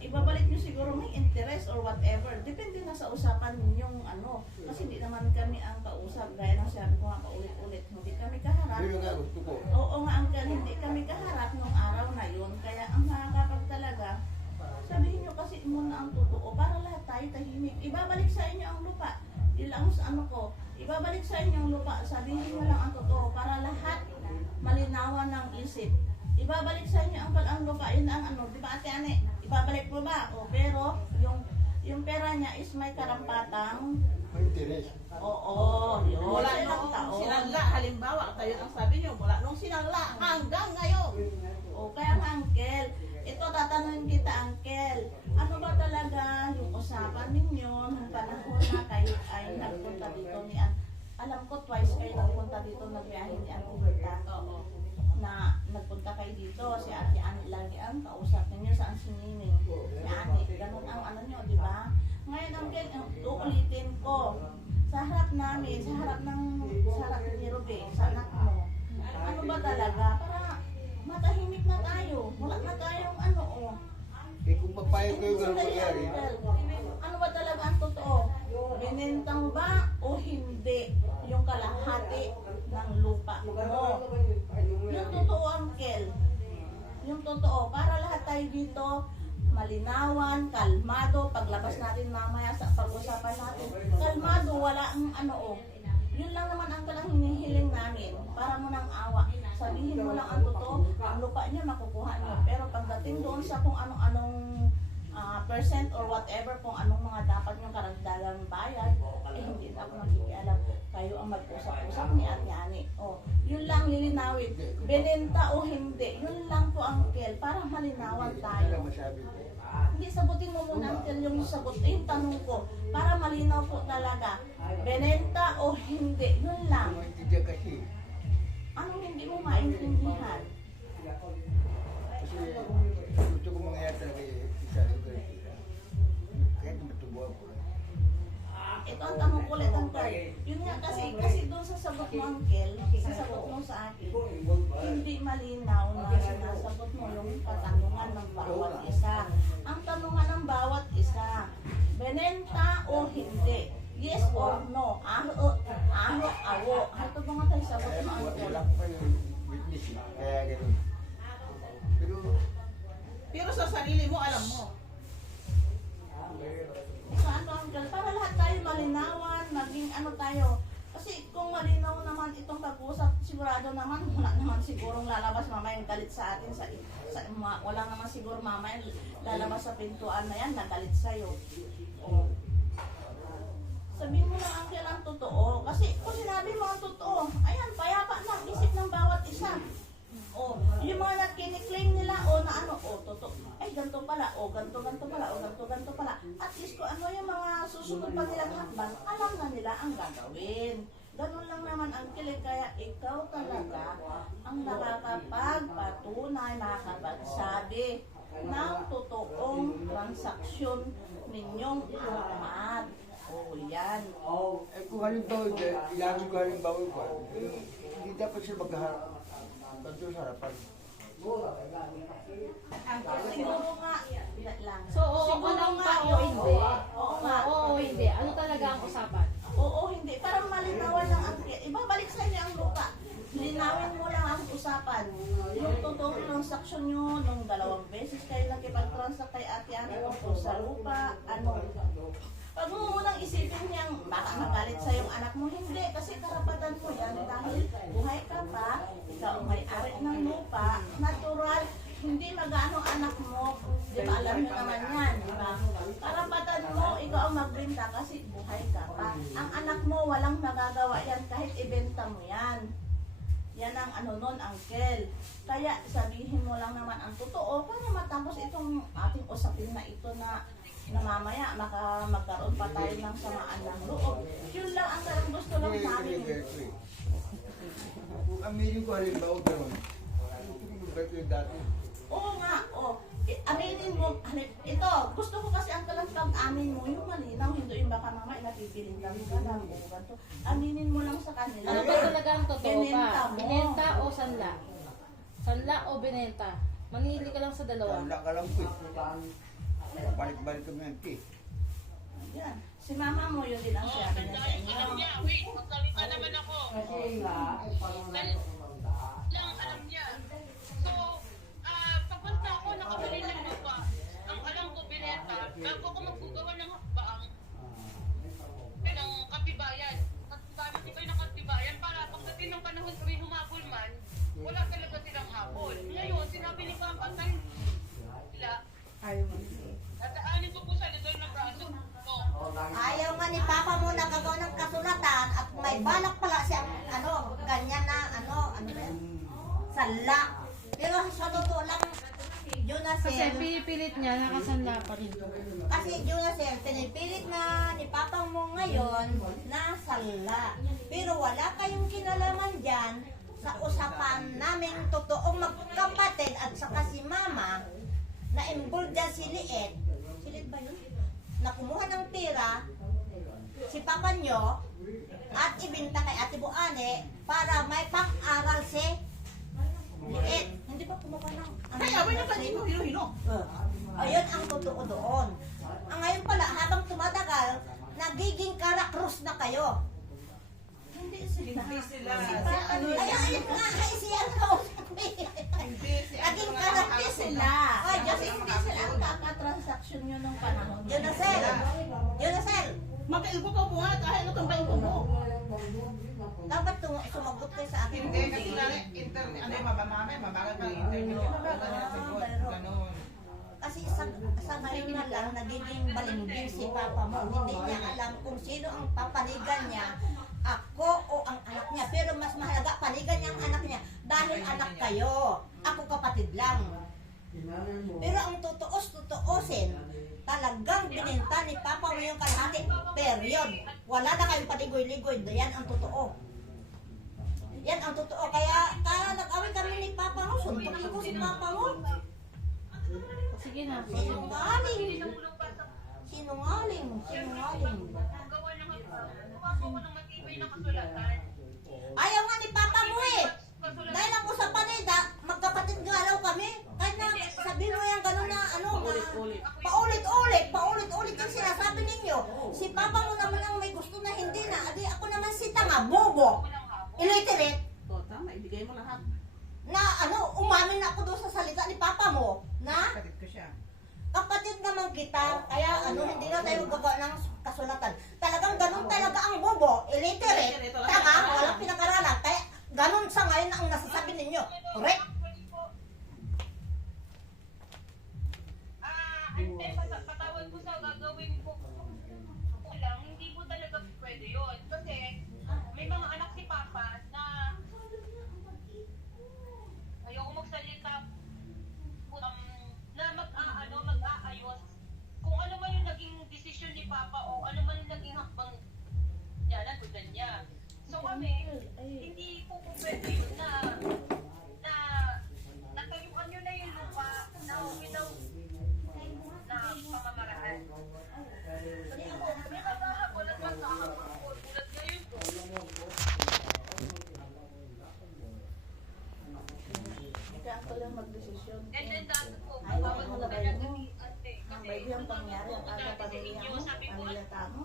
ibabalik nyo siguro may interest or whatever. Depende na sa usapan ninyong ano. Kasi hindi naman kami ang kausap. Gaya ng sabi ko nga paulit-ulit. Hindi kami kaharap. Yun nga gusto ko. Oo nga, hindi kami kaharap nung araw na yun. Kaya ang makakapag talaga, sabihin nyo kasi muna ang totoo para lahat tayo tahimik. Ibabalik sa inyo ang lupa. Ilang ano ko, ibabalik sa inyo ang lupa. Sabihin nyo lang ang totoo para lahat malinawan ng isip. Ibabalik sa inyo ang lupa. Yun ang ano, di ba ate Ane? Ibabalik mo ba? O, pero yung pera niya is may karampatang May interes. oo, yun. Mula Ilang nung taon. sinangla, halimbawa, kayo ang sabi nyo, mula nung sinangla hanggang ngayon. O, kaya nga, Uncle, ito tatanungin kita, Uncle, ano ba talaga yung usapan ninyo nung panahon na kayo ay nagpunta dito ni alam ko twice kayo nagpunta dito, nagbiyahe ni Antibita. Na nagpunta kayo dito, si Ate Ani lagi ang kausap ninyo saan si Nining. Si Ani, ganun ang ano nyo, di ba? Ngayon, Uncle, uulitin ko. Sa harap namin, sa harap ni Ruby, sa anak mo, ano ba talaga? Para matahimik na tayo. Wala na tayong ano, Eh kung Kung papayag ko yung ganun Sandali, nangyari, Uncle. Ano ba talaga ang totoo? Binentang ba o hindi yung kalahati ng lupa mo? Yung totoo, Uncle. Yung totoo. Para lahat tayo dito malinawan, kalmado, paglabas natin mamaya sa pag-usapan natin. Kalmado, wala ang ano. Yun lang naman ang kalang hinihiling namin. Para mo ng awa. Sabihin mo lang ang totoo, ang lupa niya makukuha niyo. Pero pagdating doon sa kung anong-anong percent or whatever, kung anong mga dapat yung karagdagang bayad, hindi na ako nakikialam. Kayo ang mag-usap-usap ni Ate Ani. Yun lang lilinawin. Benenta o hindi, yun lang po, Uncle, para malinawan hindi tayo. lang masabi ko. Hindi, sagutin mo muna, Uncle, yung sagot, yung tanong ko, para malinaw po talaga. Benenta o hindi, yun lang. Kung maintindihan kasi, Anong hindi mo maintindihan? kasi gusto ko mangyayari talaga isa yung ganito. Kahit na matubuhan ko. Ito ang tanong ko ulit, Uncle. Yun nga kasi doon sa sagot mo, Uncle, sa sagot mo sa akin, hindi malinaw na sinasagot mo yung katanungan ng bawat isa. Ang tanungan ng bawat isa, benenta o hindi? Yes or no? Aho, awo. Ito ba nga tayo sagot mo, Uncle? Wala ko pa yung witness eh. Kaya ganun. Pero sa sarili mo, alam mo. Saan ba, Uncle? Para lahat tayo malinawan, maging ano tayo. Kasi kung malinaw naman itong pag-usap, sigurado naman, wala naman sigurong lalabas mamaya yung galit sa atin. Wala naman siguro mamaya lalabas sa pintuan na yan, nagalit sa'yo. Sabihin mo lang, Uncle, ang totoo. Kasi kung sinabi mo ang totoo, ayan, payapa na ang isip ng bawat isa. Yung mga nakiniklaim nila, na ano, totoo. Ay, ganito pala, ganito pala, ganito pala. At least kung ano yung mga susunod pa nilang hakbang, alam na nila ang gagawin. Ganun lang naman, Uncle, kaya ikaw talaga ang nakakapagpatunay, nakakapagsabi ng totoong transaksyon ninyong lahat. Yan. Eh kung halimbawa, ilagin ko halimbawa ko, hindi dapat siya maghaharap. Ganito sa harapan. Siguro nga, lang. So, oo ka lang pa o hindi? Oo nga. Oo o hindi. Ano talaga ang usapan? Oo, hindi. Para malinawan lang ang ibabalik sa inyo ang lupa. Linawin mo lang ang usapan. Yung totoong transaksyon nyo, nung 2 beses kayo nakipag-transact kay Ate Ani tungkol sa lupa, ano. Pag mo munang isipin niyang baka magalit sa yung anak mo, hindi. Kasi karapatan mo yan dahil buhay ka pa, ikaw ang may-ari ng lupa, natural, hindi mag-ano anak mo. Di ba, alam niyo naman yan, di ba? Karapatan mo, ikaw ang magbenta kasi buhay ka pa. Ang anak mo, walang nagagawa yan kahit ibenta mo yan. Yan ang ano nun, Uncle. Kaya sabihin mo lang naman ang totoo para matapos itong ating usapin na ito na mamaya magkaroon pa tayo ng samaan ng loob. Yun lang ang gusto lang namin. Kung aminin ko halimbawa gano'n, ito yung dati. Oo nga, aminin mo, ito, gusto ko kasi ang talang pag-amin mo, yung malinaw, hindi yung baka mamaya napipiling kami ka lang, o ganito. Aminin mo lang sa kanila. Ano ba talaga ang totoo Binenta pa? mo. Binenta o sanla? Sanla o binenta? Manili ka lang sa dalawa. Wala ka lang po eh. Balik-balik kami ng tea. Yan. Si mama mo, yun din ang sabi niya sa inyo. Alam niya, wait, magsalita naman ako. Kasi nga, Lang, alam niya. So, papunta ako, nakabili ng lupa. Ang alam ko, binenta, bago ako maggugawa ng hakbang, ng katibayan. Gamit ko ng katibayan para pagdating ng panahon kami humabol man, wala talaga silang habol. Ngayon, sinabi ni Papa, tayo sila, dadaanin ko po sa lidol ng braso ko. Ayaw nga ni Papa mo nagagawa ng kasulatan at may balak pala siyang ganyan na ano ba yan? Sala. Pero sa totoo lang, Kasi Junasel, pinipilit niya, nakasanla pa rin. kasi Junasel, pinipilit na ni Papa mo ngayon na sala. Pero wala kayong kinalaman dyan sa usapan naming totoong magkapatid at saka si Mama na involved dyan si Liet. Si Liet ba yun? Na kumuha ng pera si Papa nyo at ibinta kay Ate Buane para may pang-aral si Liet. Hindi ba kumuha ng Ay, abay na pa dito, hino-hino. Ayun ang totoo doon. Ang ngayon pala, habang tumatagal, nagiging karakrus na kayo. Hindi sila. Kaya ayun nga, ay siya ang kausap eh. Naging karakrus Sila. Ay, Diyos, Hindi sila ang kakatransaksyon nyo nung panahon. Junasel. Junasel. Makailbo ka mo nga, kahit natumbayin ko mo. Dapat sumagot kayo sa akin. Hindi, kasi internet, ano yung mabagal pa yung internet. Mabagal yung sagot, ganun. Kasi sa ngayon na lang, nagiging balimbing si Papa mo. Hindi niya alam kung sino ang papanigan niya, ako o ang anak niya. Pero mas mahalaga, panigan niya ang anak niya. Dahil anak kayo. Ako kapatid lang. Pero ang tutuosin, talagang bininta ni Papa mo yung kalahati. Period. Wala na kayong paligoy-ligoy. Yan ang totoo. Yan ang totoo. Kaya nag-away kami ni Papa mo. Suntukin ko si Papa mo. Sige na. Sinungaling. Sinungaling. Sinungaling. Gumawa ko ng matibay na kasulatan. Ayaw nga ni Papa mo eh. Dahil ang usapan eh, magkapatid nga raw kami. Kahit na sabihin mo yan gano'n na ano, paulit-ulit yung sinasabi ninyo. Si Papa mo naman ang may gusto na hindi na. Adi ako naman si tanga, bobo. Illiterate. O, tama, ibigay mo lahat. Na ano, umamin na ako doon sa salita ni Papa mo. Na Kapatid ko siya. kapatid naman kita. Kaya ano, hindi na tayo gagawa ng kasulatan. Talagang ganun talaga ang bobo. Illiterate. Tanga, walang pinag-aralan. Kaya ganun sa ngayon ang nasasabi ninyo. Correct? Ante, patawad ko sa gagawin ko. Lang, hindi mo talaga pwede yun. Kasi may mga anak si Papa na ayoko magsalita na mag-aayos. Kung ano man yung naging desisyon ni Papa o ano man yung naging hakbang niya, natudan niya. So kami, hindi po pwede yun na natayuan nyo na yung lupa na without na pamamaraan. May naghahabol at magkakapagpapod tulad ngayon ko. Ikaw ako lang magdesisyon. And then dati po, Ay, bawal mo ko na ba talaga yun? ni ate. Ang baby ang pangyari, ang kada pamilya mo, pamilya tamo.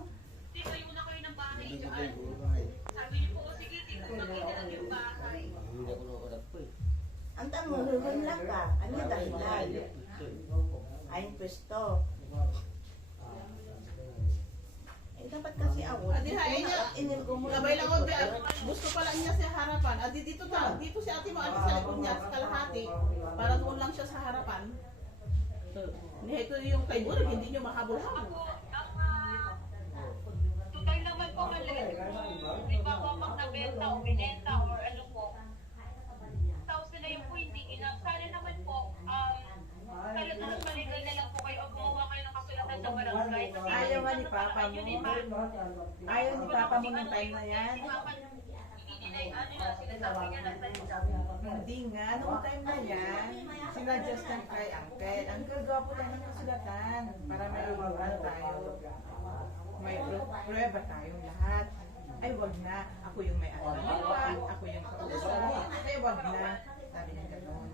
Di kayo na kayo ng bahay dyan. Sabi niyo po, sige, tignan na lang yung bahay. Ang tanong, lulun lang ka. Ano yung dahilan? Ay, pwesto. Eh, dapat kasi ako. Adi, hain niya. Inilgo mo. Labay lang ako, gusto pa lang niya sa harapan. Adi, dito si ate mo, adi sa likod niya, sa kalahati. Para doon lang siya sa harapan. Ito yung kay Burg, hindi nyo mahabol-habol. Ako, total naman po mali. Di ba po, pag nabenta o binenta or ano po, 1,000 na yung po hindi enough. Sana naman po, talagang maligal na lang po kayo o gumawa kayo ng kasulatan sa barangay. Kasi Ayaw nga ni Papa mo. yun, iba. Ayaw ni Papa mo ng time na yan. Hindi ano na, sinasabi niya na salita. Hindi nga, nung time na yan, sinadjust lang kay Uncle. Uncle, gawa po tayo ng kasulatan para may ano tayo. May prueba tayong lahat. Ay, wag na. Ako yung may ano ng lupa. Ako yung kausap. Ay, wag na. Sabi niya gano'n.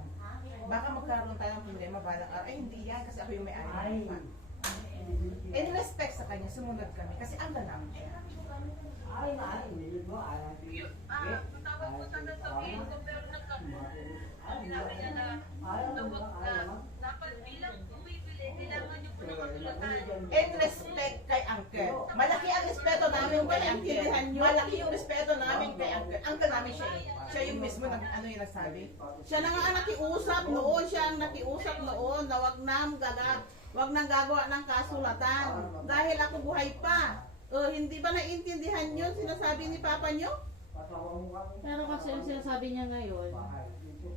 Baka magkaroon tayo ng problema balang araw. Ay, hindi yan kasi ako yung may ano ng lupa. In respect sa kanya, sumunod kami. Kasi ang namin siya. Tawag ko sana sabihin ko pero sinabi niya na tawag na dapat bilang bumibili, kailangan niyo po ng kasulatan. In respect kay Uncle. Malaki ang respeto namin kay Uncle. Malaki yung respeto namin kay Uncle. Uncle namin siya eh. Siya yung mismo nag ano yung nagsabi. Siya na nga ang nakiusap noon, siya ang nakiusap noon na wag nang gagawa ng kasulatan. Dahil ako buhay pa. Hindi ba naiintindihan yun sinasabi ni Papa nyo? Pero kasi ang sinasabi niya ngayon,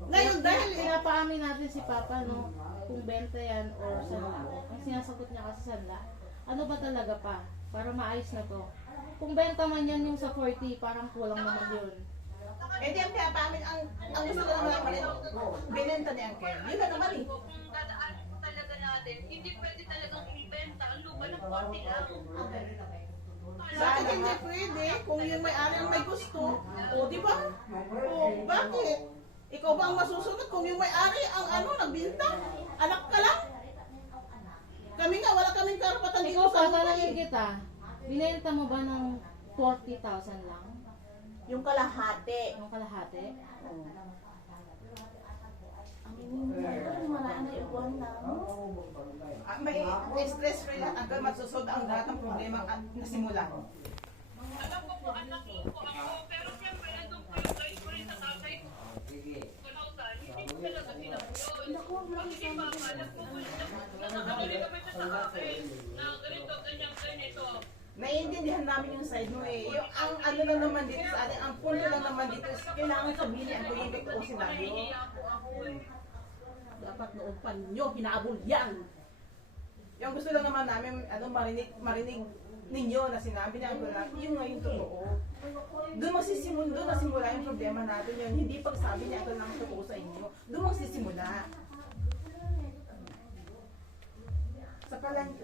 Ngayon dahil pinapaamin natin si Papa, no, kung benta yan or sanla. Ang sinasagot niya kasi sanla, ano ba talaga pa? Para maayos na to. Kung benta man yan yung sa 40, parang kulang naman yun. Eh di ang pinapamin, ang gusto ko naman naman, binenta ni Uncle. Yun na naman eh. Kung dadaan po talaga natin, hindi pwede talagang ibenta ang lupa ng 40 lang. bakit hindi pwede kung yung may-ari ang may gusto? O di ba? O bakit? Ikaw ba ang masusunod kung yung may-ari ang nagbinta? Anak ka lang? Kami nga, wala kaming karapatan dito Ikaw sa pa, lupa tanongin eh. kita. Binenta mo ba ng 40,000 lang? Yung kalahati. Yung kalahati? Wala na yung buwan na. May stress free lang agad masusod ang lahat ng problema at nasimula. Alam ko po, anak ko ako, pero siyempre, nandun po yung guys ko rin sa tatay ko. Kalautan, hindi ko talaga sila po yun. Pag hindi pa, alam ko po, nakakabili kami sa akin, na ganito, ganito. Naiintindihan namin yung side mo eh. Yung ang ano lang naman dito sa atin, ang punto lang naman dito is kailangan sabihin ang yung totoo scenario. Dapat noon pa nyo, hinaabol yan. Yung gusto lang naman namin marinig ninyo na sinabi niya yung ngayon totoo. Doon magsisimula yung problema natin yun. Hindi pag sabi niya ito lang totoo sa inyo. Doon magsisimula.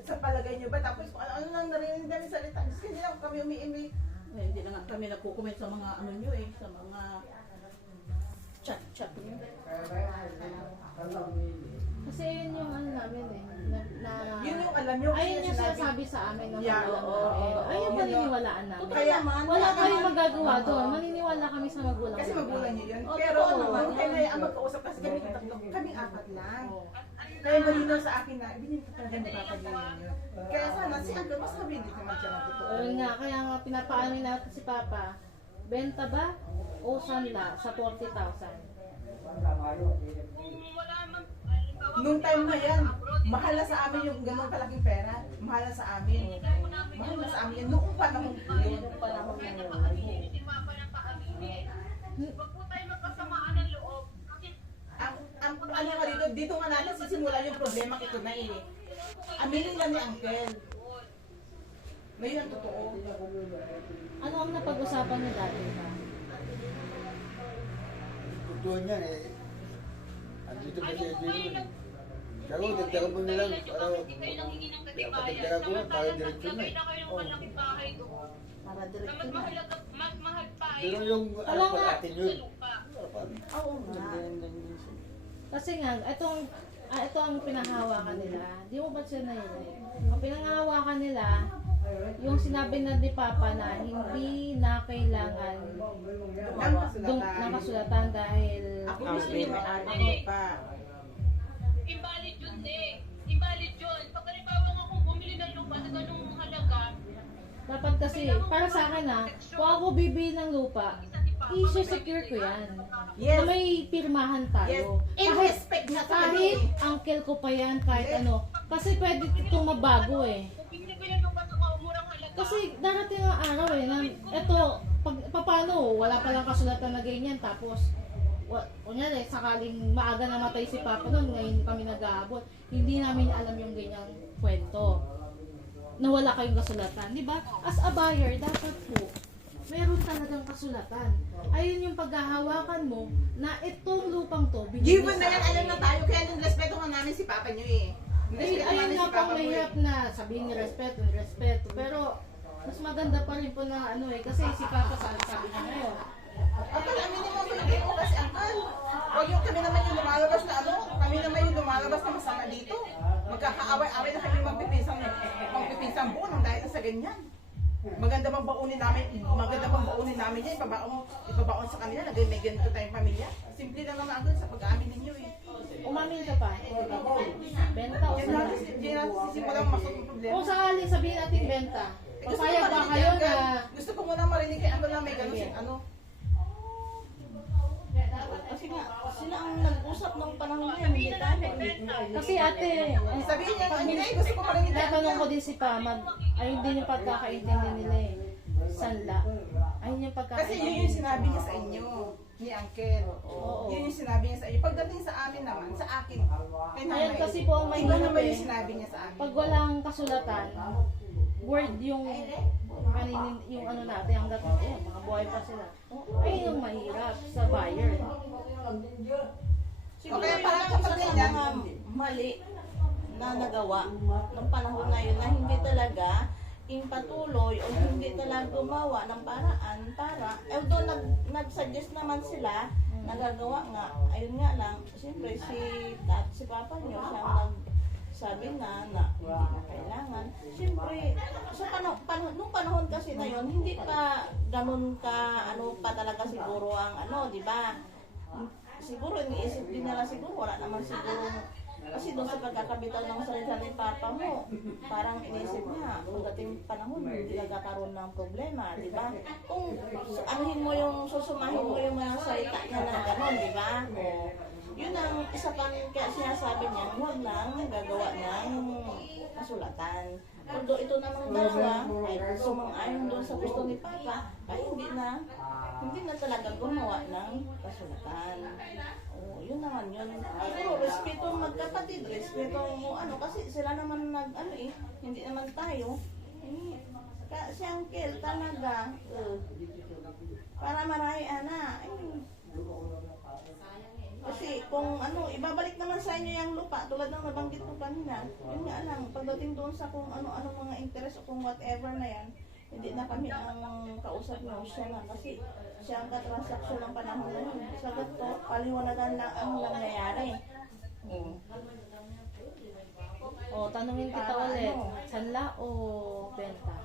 Sa palagay niyo ba? Tapos kung ano lang narinig namin salita. Kasi hindi lang kami umiimik. Eh, hindi na nga kami nagko-comment sa mga ano nyo eh, sa mga chat nyo. Kasi yun yung ano namin eh. Yun yung alam niyo. Ayun yung sinasabi sa amin ng Yeah, magulang oo, namin. oo, Ayun oo. paniniwalaan namin. Kaya Wala kayong magagawa doon. Maniniwala kami sa magulang. kasi magulang niyo yun. Oo, Pero totoo naman nung kaya yun. ang magkausap kasi kami tatlo, kami apat lang. Kaya malinaw sa akin na, ibigin ko talaga magpapagaling niyo. Kaya sana si Uncle, mas mabilis naman siya ng totoo. Ayun nga, kaya nga pinapaano natin si Papa. Benta ba o sanla sa 40,000? Kung wala man, Nung time na yan, mahal na sa amin yung ganun kalaking pera. Mahal na sa amin. Mahal na sa amin yan. Noong panahon ko yun. si Papa ng paaminin, wag po tayo magkasamaan ng loob. Kasi Ang ano nga dito nga natin sisimula yung problema ito na eh. Aminin lang ni Uncle. Na yun ang totoo. Ano ang napag-usapan niyo dati pa? Totoo niyan eh. Andito ba siya dito? Sabi ko, dagdagan mo nilang para kayo nang hingi ng katibayan. dagdagan ko na para diretso na Sabay eh. na kayo ng malaking bahay doon. Para Na direct mas mahalaga, mas mahal pa Pero ay yung ano Wala pa nga. natin yun. sa lupa. Oo nga. Kasi nga, ito ang pinahawakan nila. Di mo ba siya na yun eh? Ang pinahawakan nila, yung sinabi na ni Papa na hindi na kailangan ng kasulatan dahil Ako mismo yung may ari pa. Invalid yun eh. Invalid yun. Pag halimbawa nga kung bumili ng lupa sa ganung halaga, dapat kasi, para sa akin kung ako bibili ng lupa, i-secure ko yan. Yes. Na may pirmahan Yes. tayo. In respect na sa Kahit uncle ko pa yan, kahit ano. Kasi pwede itong mabago eh. kung bibili ko yung lupa sa murang halaga, Kasi darating ang araw eh, na eto, paano, wala palang kasulatan na ganyan, tapos, kunyari, sakaling maaga namatay si Papa noon, ngayon kami nag-aabot, hindi namin alam yung ganyang kwento. Na wala kayong kasulatan, di ba? As a buyer, dapat po, meron talagang kasulatan. Ayun yung paghahawakan mo, na itong lupang to, Given na yan, alam na tayo. Kaya nung respeto nga namin si Papa niyo eh. Ayun, ayun nga pang mahirap na sabihin ni respeto. Pero, mas maganda pa rin po na ano eh, kasi si Papa sabi niya ngayon. Uncle, aminin mo hindi ko kasi Uncle. Huwag yung kami naman yung lumalabas na ano, kami naman yung lumalabas na masama dito. Magkakaaway-away na kami magpipinsang buo dahil sa ganyan. Maganda bang baunin namin yan, ibabaon sa kanila, may ganito tayong pamilya. Simple lang naman Uncle sa pag-aamin ninyo eh. Umamin ka pa. Benta o Diyan natin sisimulang masok yung problema. Kung sakali sabihin natin benta, Gusto ko papayag ba marinig kayo Uncle. na Gusto ko muna marinig kay Uncle na may ganun ano. Kasi nga, sila ang nag-usap ng panahon na yun, hindi tayo. kasi ate, Sabihin niya, hindi, gusto ko marinig kay tatanong ko Uncle. din si Pamad, ayun din yung pagkakaintindi nila eh. Sanla. Ayun yung Kasi pagkakaintindi. yun yung sinabi niya sa inyo, ni Uncle. Oo. Yun yung sinabi niya sa inyo. Pagdating sa amin naman, sa akin, kay nanay, Ayun kasi po ang iba mahirap naman eh. yung sinabi niya sa amin. Pag walang kasulatan, word yung yung ano natin, ang dating mga buhay pa sila. Ayun yung mahirap sa buyer. Siguro Okay, yun parang lang kapag sa ganyan. mga mali na nagawa ng panahon ngayon na hindi talaga patuloy o hindi talaga gumawa ng paraan para, although nag-suggest naman sila, nagagawa nga, ayun nga lang, siyempre si Papa niyo, nagsabi na hindi na kailangan. Siyempre, nung panahon kasi na yon, hindi pa ganun ka, pa talaga siguro ang di ba? Siguro, iniisip din nila siguro, wala naman siguro, kasi doon sa pagkakabitaw ng salita ni Papa mo, parang inisip niya, pagdating panahon, hindi nagkakaroon ng problema, di ba? Kung susumahin mo yung mga salita niya na gano'n, di ba? Yun ang isa pang kaya sinasabi niya, huwag nang gagawa ng kasulatan. Although ito namang dalawa ay sumang-ayon doon sa gusto ni Papa, ay hindi na talaga gumawa ng kasulatan. Yun naman yun. Pero respeto magkapatid, respeto mo kasi sila naman hindi naman tayo. Si Uncle talaga, para marahi kasi kung ibabalik naman sa inyo yung lupa, tulad ng nabanggit ko kanina, yun nga lang, pagdating doon sa kung ano mga interest o kung whatever na yan, hindi na kami ang kausap nyo, siya na, kasi siya ang katransaksyon ng panahon na yun. Sagot ko, paliwanagan lang ang nangyayari. Tanungin kita ulit, sanla o benta?